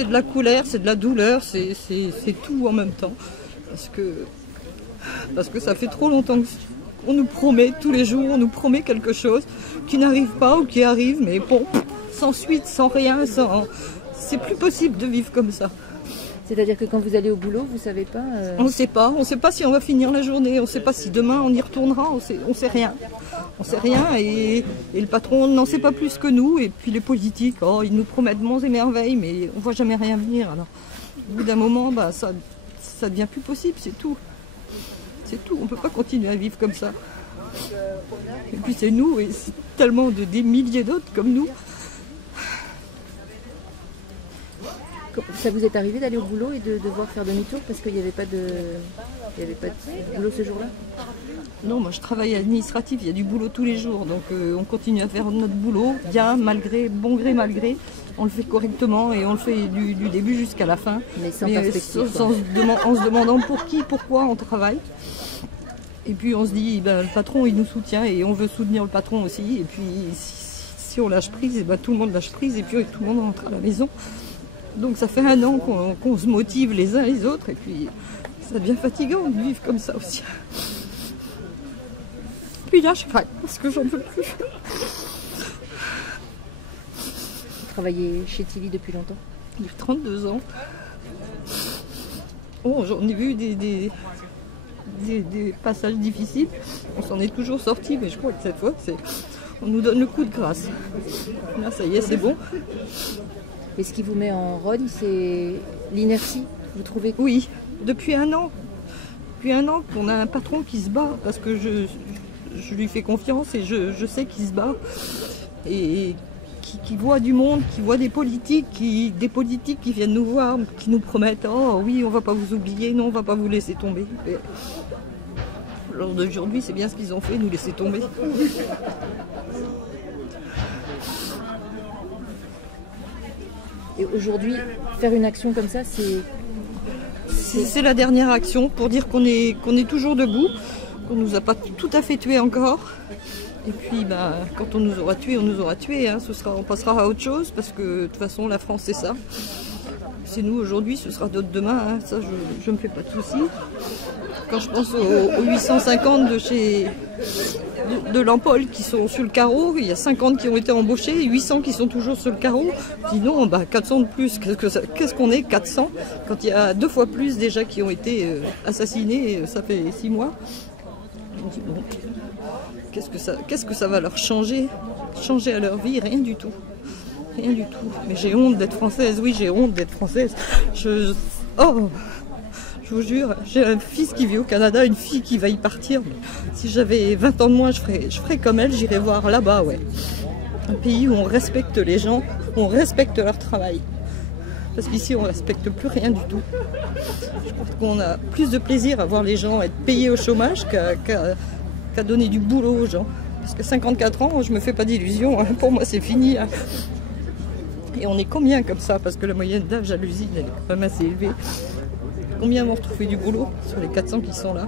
c'est de la colère, c'est de la douleur, c'est tout en même temps. Parce que ça fait trop longtemps qu'on nous promet, tous les jours, on nous promet quelque chose qui n'arrive pas ou qui arrive, mais bon, sans suite, sans rien, c'est plus possible de vivre comme ça. C'est-à-dire que quand vous allez au boulot, vous savez pas On ne sait pas si on va finir la journée, on ne sait pas si demain on y retournera, on sait rien. On sait rien et le patron n'en sait pas plus que nous. Et puis les politiques, oh, ils nous promettent monts et merveilles, mais on ne voit jamais rien venir. Alors, au bout d'un moment, bah, ça devient plus possible, c'est tout. C'est tout, on ne peut pas continuer à vivre comme ça. Et puis c'est nous, et c'est tellement des milliers d'autres comme nous. Ça vous est arrivé d'aller au boulot et de devoir faire demi-tour parce qu'il n'y avait pas de boulot ce jour-là? Non, moi je travaille administratif, il y a du boulot tous les jours, donc on continue à faire notre boulot, bien, malgré, bon gré, mal gré. On le fait correctement et on le fait du début jusqu'à la fin. Mais sans perspective. En se demandant pour qui, pourquoi on travaille. Et puis on se dit, ben, le patron il nous soutient et on veut soutenir le patron aussi. Et puis si on lâche prise, ben, tout le monde lâche prise et puis tout le monde rentre à la maison. Donc ça fait 1 an qu'on se motive les uns les autres et puis ça devient fatigant de vivre comme ça aussi. Puis là je craque parce que j'en peux plus. Vous travaillez chez Tilly depuis longtemps? Depuis 32 ans. Oh, j'en ai vu des passages difficiles. On s'en est toujours sorti, mais je crois que cette fois on nous donne le coup de grâce. Là ça y est, c'est bon. Et ce qui vous met en rogne, c'est l'inertie, vous trouvez? Oui, depuis 1 an. Depuis 1 an qu'on a un patron qui se bat, parce que je lui fais confiance et je sais qu'il se bat. Et qui voit du monde, qui voit des politiques qui viennent nous voir, qui nous promettent « Oh oui, on va pas vous oublier, non, on va pas vous laisser tomber ». Lors d'aujourd'hui, c'est bien ce qu'ils ont fait, nous laisser tomber. Et aujourd'hui, faire une action comme ça, c'est la dernière action pour dire qu'on est toujours debout, qu'on ne nous a pas tout à fait tués encore. Et puis bah, quand on nous aura tués, on nous aura tués. Hein. On passera à autre chose parce que de toute façon la France c'est ça. C'est nous aujourd'hui, ce sera d'autres demain. Hein. Ça je ne me fais pas de soucis. Quand je pense aux 850 de l'Empole qui sont sur le carreau, il y a 50 qui ont été embauchés et 800 qui sont toujours sur le carreau. Sinon, bah, 400 de plus, qu'est-ce qu'on est 400 quand il y a 2 fois plus déjà qui ont été assassinés, ça fait 6 mois. Je me dis, bon, qu'est-ce que ça va leur changer à leur vie? Rien du tout. Rien du tout. Mais j'ai honte d'être française, oui, j'ai honte d'être française. Je vous jure, j'ai un fils qui vit au Canada, une fille qui va y partir. Si j'avais 20 ans de moins, je ferais comme elle, j'irais voir là-bas, ouais. Un pays où on respecte les gens, où on respecte leur travail. Parce qu'ici, on ne respecte plus rien du tout. Je pense qu'on a plus de plaisir à voir les gens être payés au chômage qu'à donner du boulot aux gens. Parce que 54 ans, je me fais pas d'illusions, hein. Pour moi c'est fini. Hein. Et on est combien comme ça? Parce que la moyenne d'âge à l'usine, elle est quand même assez élevée. Combien vont retrouver du boulot sur les 400 qui sont là?